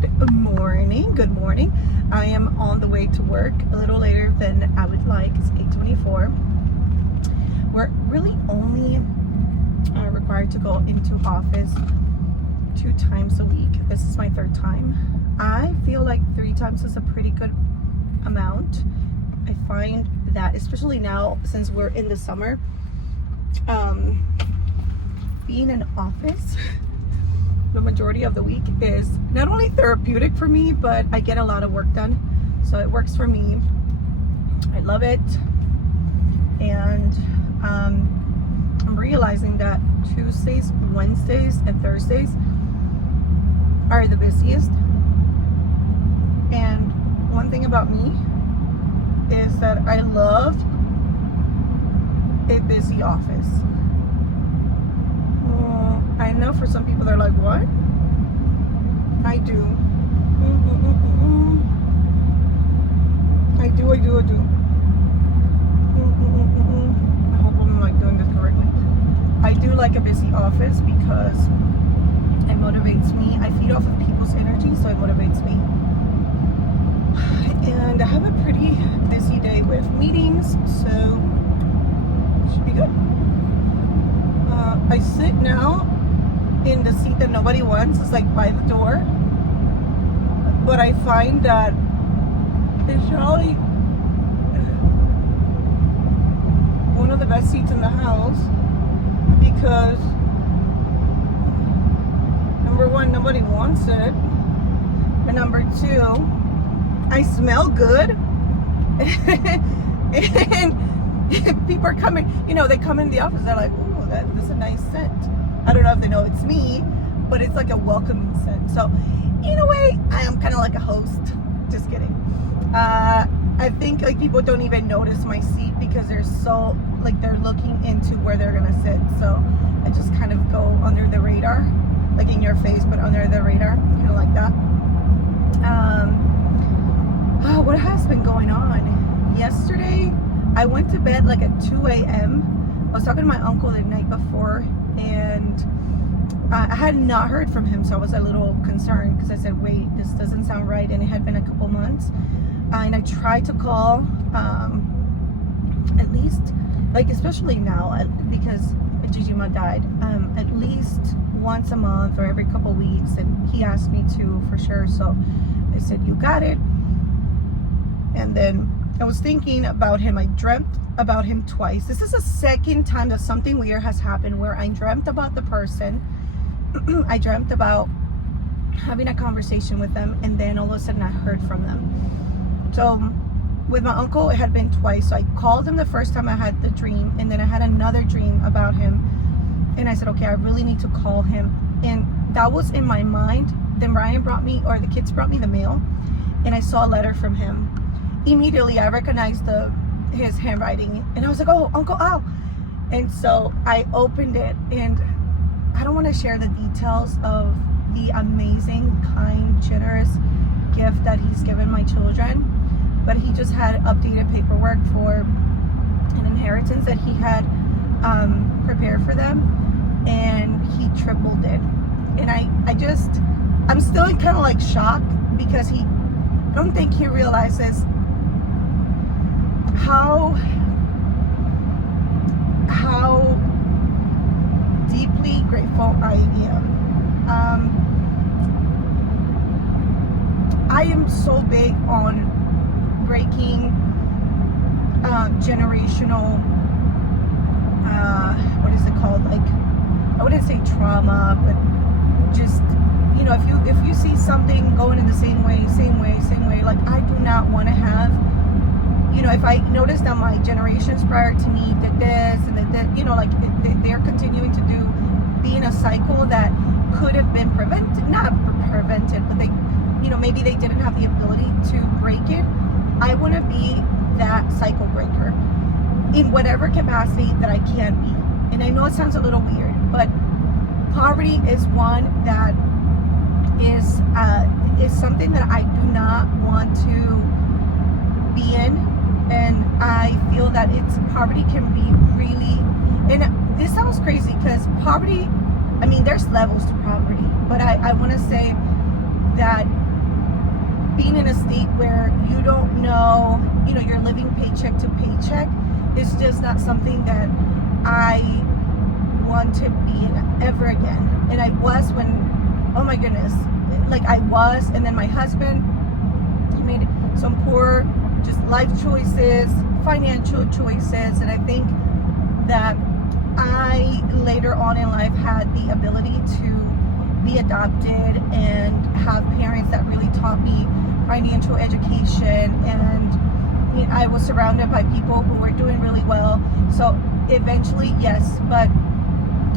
Good morning. I am on the way to work a little later than I would like. It's 8:24. We're really only required to go into office 2 times a week. This is my 3rd time. I feel like 3 times is a pretty good amount. I find that, especially now since we're in the summer, being in office the majority of the week is not only therapeutic for me, but I get a lot of work done, so it works for me. I love it. And I'm realizing that Tuesdays, Wednesdays, and Thursdays are the busiest. And one thing about me is that I love a busy office. I know for some people they're like, what? I do. I do. I hope I'm like doing this correctly. I do like a busy office because it motivates me. I feed off of people's energy, so it motivates me. And I have a pretty busy day with meetings, so it should be good. I sit now in the seat that nobody wants. It's like by the door, but I find that it's probably one of the best seats in the house because number 1, nobody wants it, and number 2, I smell good. And people are coming, they come in the office, they're like, ooh, that's a nice scent. I don't know if they know it's me, but it's like a welcoming scent. So in a way, I am kind of like a host. Just kidding. I think like people don't even notice my seat because they're so like they're looking into where they're gonna sit. So I just kind of go under the radar, like in your face, but under the radar, kind of like that. What has been going on? Yesterday, I went to bed like at 2 a.m. I was talking to my uncle the night before, and I had not heard from him, so I was a little concerned because I said, wait, this doesn't sound right, and it had been a couple months. And I tried to call at least, like especially now, because Jijima died, at least once a month or every couple weeks, and he asked me to for sure, so I said, you got it. And then I was thinking about him. I dreamt about him twice. This is the 2nd time that something weird has happened where I dreamt about the person. I dreamt about having a conversation with them, and then all of a sudden I heard from them. So with my uncle, it had been twice. So I called him the first time I had the dream, and then I had another dream about him. And I said, okay, I really need to call him. And that was in my mind. Then Brian brought me, or the kids brought me the mail, and I saw a letter from him. Immediately I recognized his handwriting, and I was like, oh, Uncle Al. And so I opened it, and I don't want to share the details of the amazing, kind, generous gift that he's given my children, but he just had updated paperwork for an inheritance that he had prepared for them, and he tripled it. And I'm still kind of like shocked because I don't think he realizes how deeply grateful I am. I am so big on breaking generational, what is it called? Like, I wouldn't say trauma, but just, if you see something going in the same way, like I do not want to have, if I notice that my generations prior to me did this and did that, like they're continuing to be in a cycle that could have been not prevented, but they, maybe they didn't have the ability to break it. I want to be that cycle breaker in whatever capacity that I can be. And I know it sounds a little weird, but poverty is one that is something that I do not want to be in. And I feel that poverty can be really, and this sounds crazy because poverty, I mean, there's levels to poverty, but I want to say that being in a state where you don't know, you're living paycheck to paycheck is just not something that I want to be in ever again. And I was when, oh my goodness, like I was, and then my husband, he made some poor just life choices, financial choices, and I think that I later on in life had the ability to be adopted and have parents that really taught me financial education, and I was surrounded by people who were doing really well. So eventually, yes, but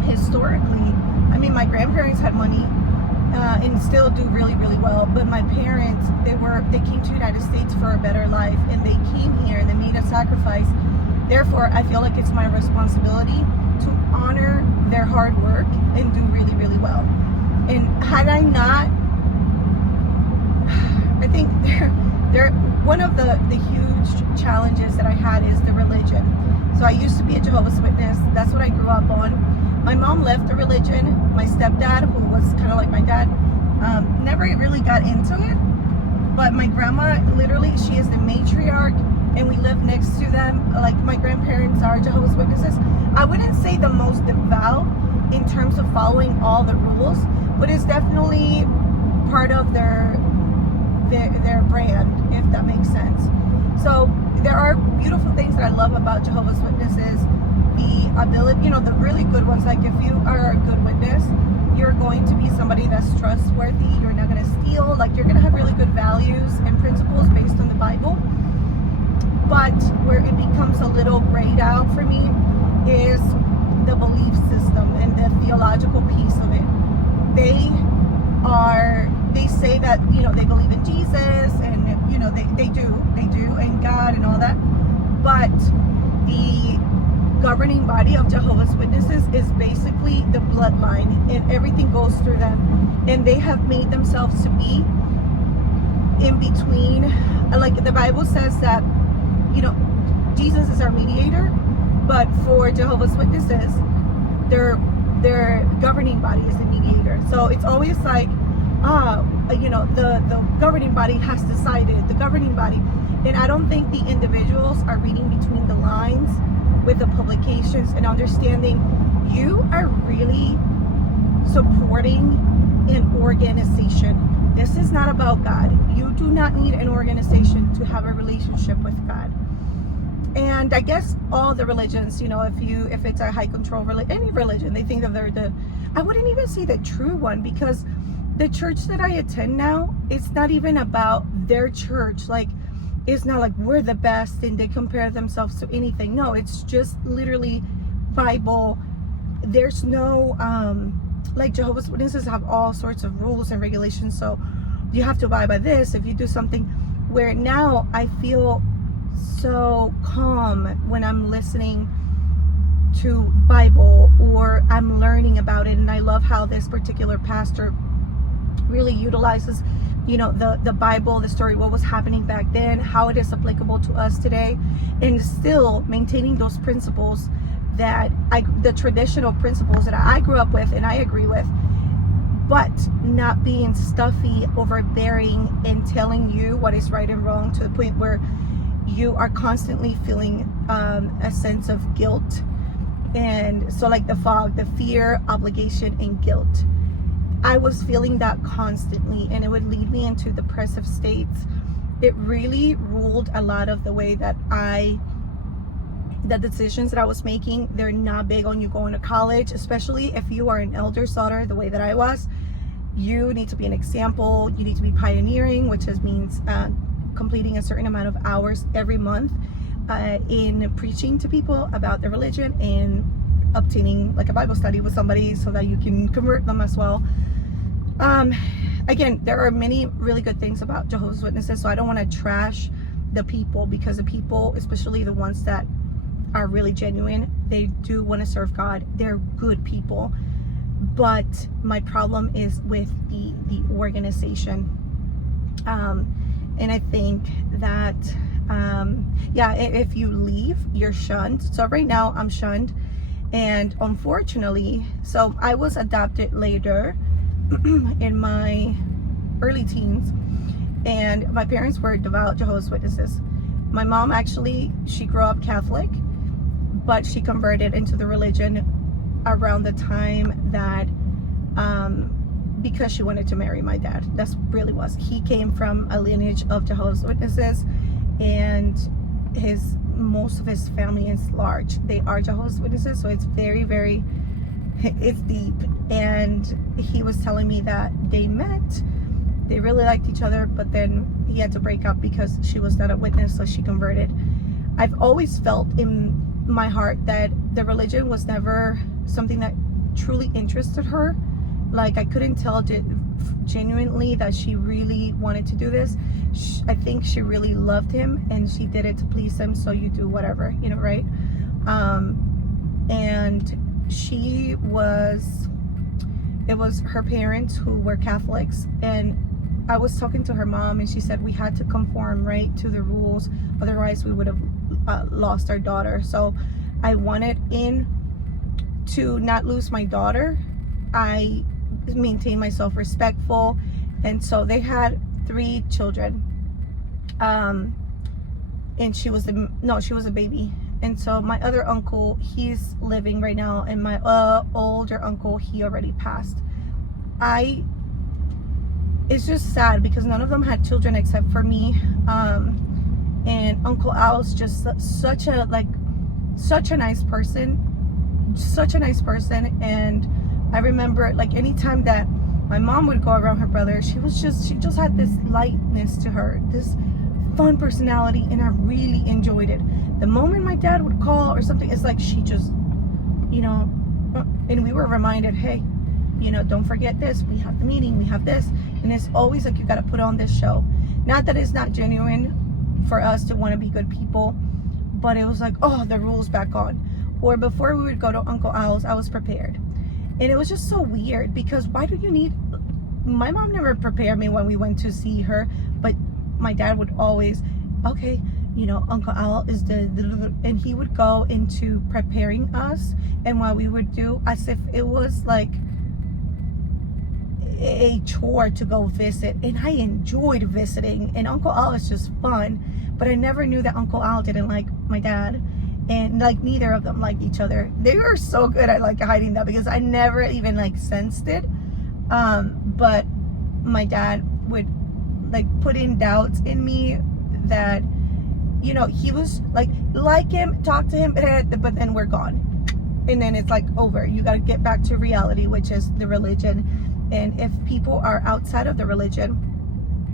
historically, I mean, my grandparents had money and still do really, really well, but my parents, they came to the United States for a better life, and they came here and they made a sacrifice. Therefore, I feel like it's my responsibility to honor their hard work and do really, really well. And had I not, I think one of the huge challenges that I had is the religion. So I used to be a Jehovah's Witness. That's what I grew up on. My mom left the religion. My stepdad, who was kind of like my dad, never really got into it. But my grandma, literally, she is the matriarch, and we live next to them. Like, my grandparents are Jehovah's Witnesses. I wouldn't say the most devout in terms of following all the rules, but it's definitely part of their brand, if that makes sense. So there are beautiful things that I love about Jehovah's Witnesses. The ability, the really good ones, like if you are a good witness, you're going to be somebody that's trustworthy. You're not going to steal. Like, you're going to have really good values and principles based on the Bible. But where it becomes a little grayed out for me is the belief system and the theological piece of it. They say that, they believe in Jesus, and, they do, and God and all that. But the governing body of Jehovah's Witnesses is basically the bloodline, and everything goes through them. And they have made themselves to be in between. Like the Bible says that, Jesus is our mediator, but for Jehovah's Witnesses, their governing body is the mediator. So it's always like, the governing body has decided, the governing body. And I don't think the individuals are reading between the lines with the publications and understanding you are really supporting an organization. This is not about God. You do not need an organization to have a relationship with God. And I guess all the religions, if it's a high control religion, any religion, they think that they're I wouldn't even say the true one, because the church that I attend now, it's not even about their church. Like, it's not like we're the best and they compare themselves to anything. No, it's just literally Bible. There's no, like Jehovah's Witnesses have all sorts of rules and regulations. So you have to abide by this if you do something. Where now I feel so calm when I'm listening to Bible or I'm learning about it. And I love how this particular pastor really utilizes, the Bible, the story, what was happening back then, how it is applicable to us today, and still maintaining those principles that the traditional principles that I grew up with and I agree with, but not being stuffy, overbearing, and telling you what is right and wrong to the point where you are constantly feeling a sense of guilt. And so, like the fog, the fear, obligation, and guilt. I was feeling that constantly, and it would lead me into depressive states. It really ruled a lot of the way that the decisions that I was making. They're not big on you going to college, especially if you are an elder's daughter, the way that I was. You need to be an example. You need to be pioneering, which means completing a certain amount of hours every month in preaching to people about their religion and obtaining like a Bible study with somebody so that you can convert them as well. Again, there are many really good things about Jehovah's Witnesses, so I don't want to trash the people, because the people, especially the ones that are really genuine, they do want to serve God. They're good people. But my problem is with the organization. And I think that, if you leave, you're shunned. So right now I'm shunned. And unfortunately, so I was adopted later in my early teens. And my parents were devout Jehovah's Witnesses. My mom actually, she grew up Catholic, but she converted into the religion around the time that, because she wanted to marry my dad. That's really was. He came from a lineage of Jehovah's Witnesses, and most of his family is large. They are Jehovah's Witnesses, so it's very, very, it's deep. And he was telling me that they met, they really liked each other, but then he had to break up because she was not a witness, so she converted. I've always felt in my heart that the religion was never something that truly interested her. Like, I couldn't tell genuinely that she really wanted to do this. I think she really loved him, and she did it to please him, so you do whatever, you know, right? And it was her parents who were Catholics, and I was talking to her mom, and she said we had to conform, right, to the rules, otherwise we would have lost our daughter. So I wanted to not lose my daughter. I maintained myself respectful, and so they had 3 children, and she was a baby. And so my other uncle, he's living right now, and my older uncle, he already passed. It's just sad because none of them had children except for me. And Uncle Al's just such a nice person, and I remember, like, anytime that my mom would go around her brother, she just had this lightness to her, this fun personality, and I really enjoyed it. The moment my dad would call or something, it's like she just, you know, and we were reminded, hey, you know, don't forget this, we have the meeting, we have this, and it's always like, you got to put on this show. Not that it's not genuine for us to want to be good people, but it was like, oh, the rules back on. Or before we would go to Uncle Al's, I was prepared. And it was just so weird, because why do you need, my mom never prepared me when we went to see her, but my dad would always, okay, you know, Uncle Al is and he would go into preparing us, and what we would do, as if it was like a chore to go visit. And I enjoyed visiting, and Uncle Al is just fun, but I never knew that Uncle Al didn't like my dad, and like neither of them liked each other. They were so good at like hiding that, because I never even like sensed it. But my dad would like put in doubts in me that, you know, he was like him, talk to him, but then we're gone, and then it's like over. You got to get back to reality, which is the religion. And if people are outside of the religion,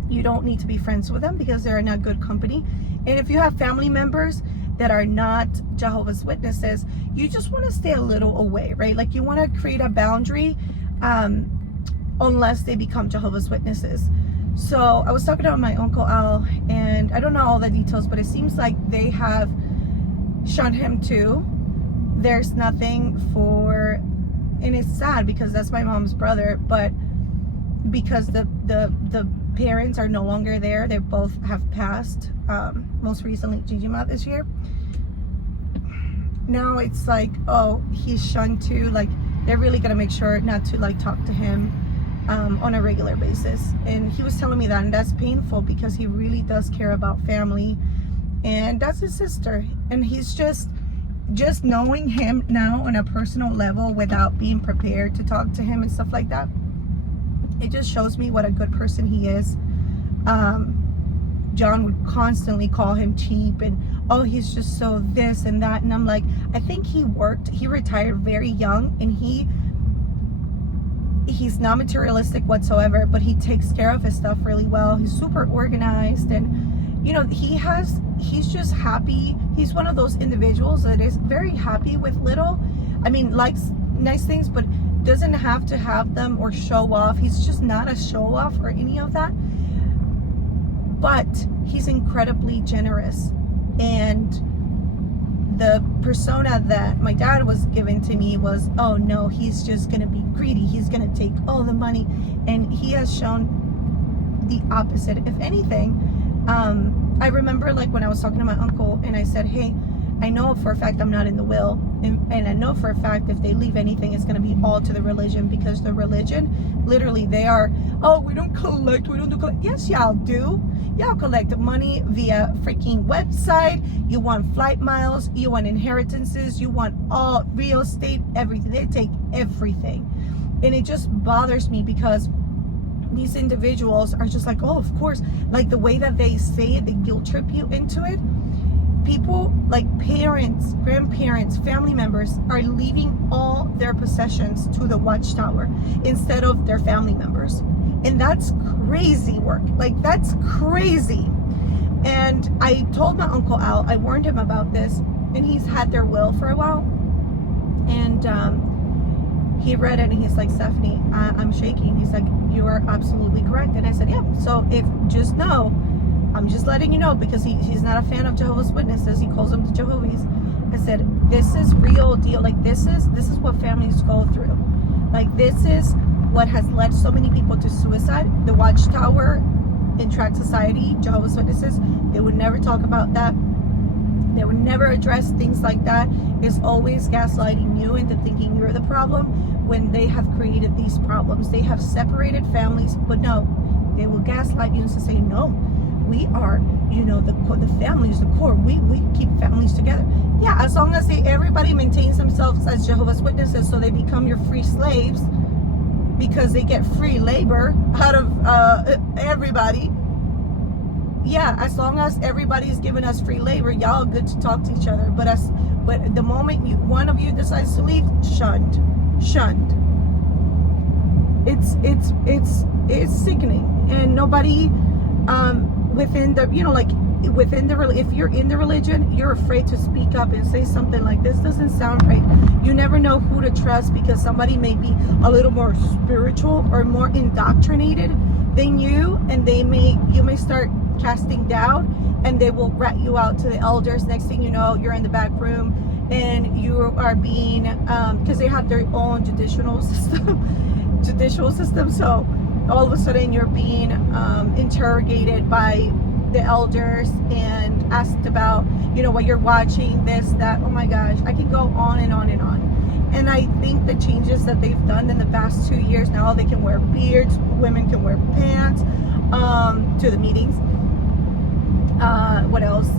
you don't need to be friends with them, because they're not good company. And if you have family members that are not Jehovah's Witnesses, you just want to stay a little away, right? Like, you want to create a boundary, unless they become Jehovah's Witnesses. So I was talking to my Uncle Al, and I don't know all the details, but it seems like they have shunned him too. There's nothing for, and it's sad because that's my mom's brother, but because the parents are no longer there, they both have passed, most recently Gigi this year. Now it's like, oh, he's shunned too. Like, they're really gonna make sure not to like talk to him on a regular basis. And he was telling me that, and that's painful, because he really does care about family, and that's his sister. And he's just knowing him now on a personal level without being prepared to talk to him and stuff like that, it just shows me what a good person he is. John would constantly call him cheap, and oh, he's just so this and that, and I'm like, I think he retired very young, and he's not materialistic whatsoever, but he takes care of his stuff really well. He's super organized, and you know, he's just happy. He's one of those individuals that is very happy with little. I mean, likes nice things, but doesn't have to have them or show off. He's just not a show off or any of that. But he's incredibly generous. And the persona that my dad was given to me was, oh no, he's just gonna be greedy. He's gonna take all the money. And he has shown the opposite. If anything, I remember like when I was talking to my uncle, and I said, hey, I know for a fact I'm not in the will, and I know for a fact if they leave anything, it's going to be all to the religion, because the religion, literally, they are, oh, we don't collect, we don't do collect. Yes, y'all do. Y'all collect money via freaking website. You want flight miles, you want inheritances, you want all real estate, everything. They take everything. And it just bothers me because these individuals are just like, oh, of course, like the way that they say it, they guilt trip you into it. People like parents, grandparents, family members are leaving all their possessions to the watchtower instead of their family members. And that's crazy work. Like, that's crazy. And I told my Uncle Al, I warned him about this, and he's had their will for a while. And he read it and he's like, Stephanie, I'm shaking. He's like, you are absolutely correct. And I said, yeah. So if just know, I'm just letting you know, because he's not a fan of Jehovah's Witnesses. He calls them the Jehovah's. I said, this is real deal. Like, this is what families go through. Like, this is what has led so many people to suicide. The Watchtower, in Tract Society, Jehovah's Witnesses, they would never talk about that. They would never address things like that. It's always gaslighting you into thinking you're the problem when they have created these problems. They have separated families, but no, they will gaslight you and say, no, we are, the family is the core. We keep families together. Yeah, as long as everybody maintains themselves as Jehovah's Witnesses, so they become your free slaves because they get free labor out of everybody. Yeah, as long as everybody's giving us free labor, y'all good to talk to each other. But the moment one of you decides to leave, shunned. It's sickening, and nobody within the if you're in the religion, you're afraid to speak up and say something like, this doesn't sound right. You never know who to trust, because somebody may be a little more spiritual or more indoctrinated than you, and you may start casting doubt, and they will rat you out to the elders. Next thing you know, you're in the back room and you are being because they have their own judicial system, so all of a sudden you're being interrogated by the elders and asked about what you're watching, this, that. Oh my gosh, I can go on and on and on. And I think the changes that they've done in the past 2 years, now they can wear beards, women can wear pants to the meetings. What else?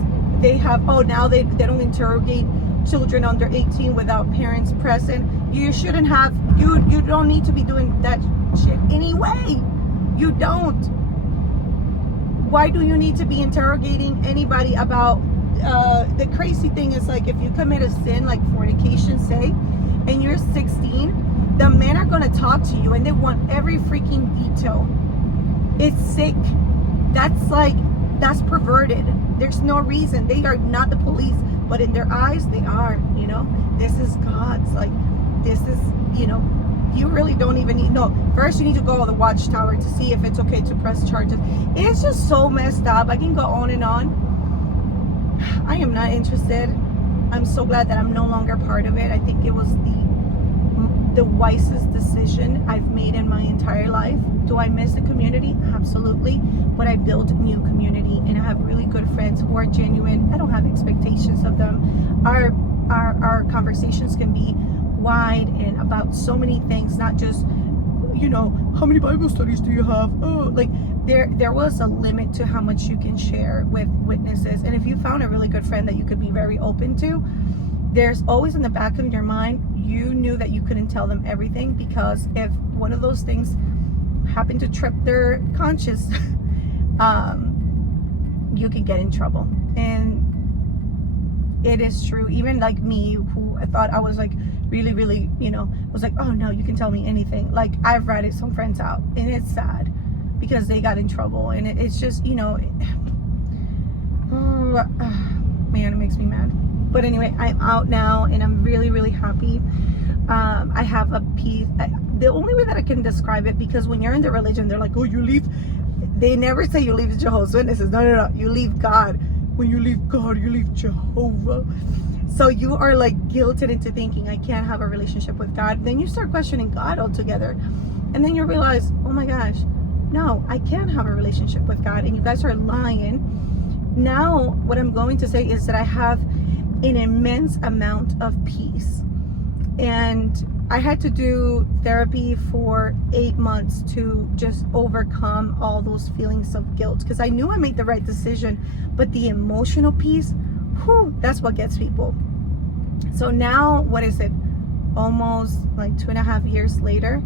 They have, now they don't interrogate children under 18 without parents present. You shouldn't have, you don't need to be doing that shit anyway. You don't. Why do you need to be interrogating anybody about, the crazy thing is, like, if you commit a sin like fornication, say, and you're 16, the men are going to talk to you and they want every freaking detail. It's sick. That's perverted. There's no reason. They are not the police, but in their eyes they are. This is God's, like, this is, you really don't even need, no, first you need to go to the watchtower to see if it's okay to press charges. It's just so messed up. I can go on and on. I am not interested. I'm so glad that I'm no longer part of it. I think it was the wisest decision I've made in my entire life. Do I miss the community? Absolutely. But I built a new community, and I have really good friends who are genuine. I don't have expectations of them. Our conversations can be wide and about so many things, not just, how many Bible studies do you have? Oh, like there was a limit to how much you can share with witnesses. And if you found a really good friend that you could be very open to, there's always in the back of your mind, you knew that you couldn't tell them everything, because if one of those things happened to trip their conscience, you could get in trouble. And it is true. Even like me, who I thought I was like really, really, was like, oh no, you can tell me anything. Like, I've ratted some friends out, and it's sad because they got in trouble. And it's just, man, it makes me mad. But anyway, I'm out now, and I'm really, really happy. I have a peace. The only way that I can describe it, because when you're in the religion, they're like, oh, you leave. They never say you leave Jehovah's Witnesses. No. You leave God. When you leave God, you leave Jehovah. So you are like guilted into thinking, I can't have a relationship with God. Then you start questioning God altogether. And then you realize, oh my gosh, no, I can have a relationship with God. And you guys are lying. Now, what I'm going to say is that I have an immense amount of peace. And I had to do therapy for 8 months to just overcome all those feelings of guilt, because I knew I made the right decision, but the emotional piece, whew, that's what gets people. So now, what is it? Almost like 2.5 years later,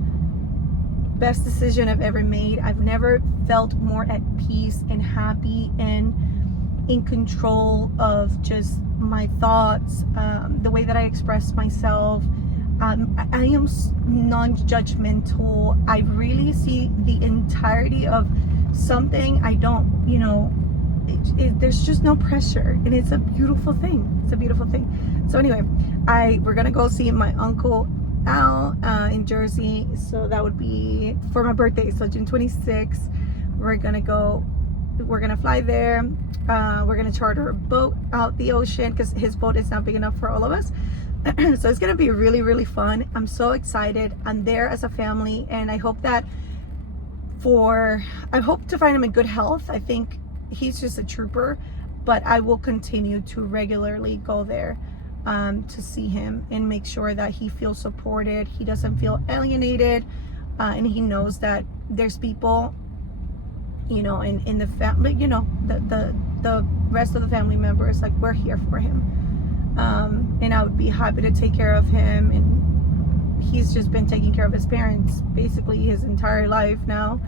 best decision I've ever made. I've never felt more at peace and happy and in control of just my thoughts, the way that I express myself. I am non-judgmental. I really see the entirety of something. I don't, there's just no pressure, and it's a beautiful thing. It's a beautiful thing. So anyway, we're gonna go see my uncle Al in Jersey. So that would be for my birthday. So June 26th, we're gonna fly there. We're gonna charter a boat out the ocean because his boat is not big enough for all of us. So it's gonna be really, really fun. I'm so excited. I'm there as a family, and I hope to find him in good health. I think he's just a trooper, but I will continue to regularly go there to see him and make sure that he feels supported, he doesn't feel alienated, and he knows that there's people, in the family, the rest of the family members, like, we're here for him. And I would be happy to take care of him. And he's just been taking care of his parents basically his entire life now.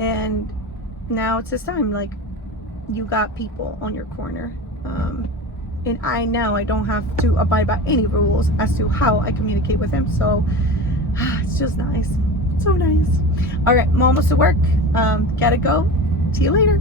And now it's his time. Like, you got people on your corner. And I don't have to abide by any rules as to how I communicate with him. So it's just nice. So nice. All right, I'm almost to work. Gotta go. See you later.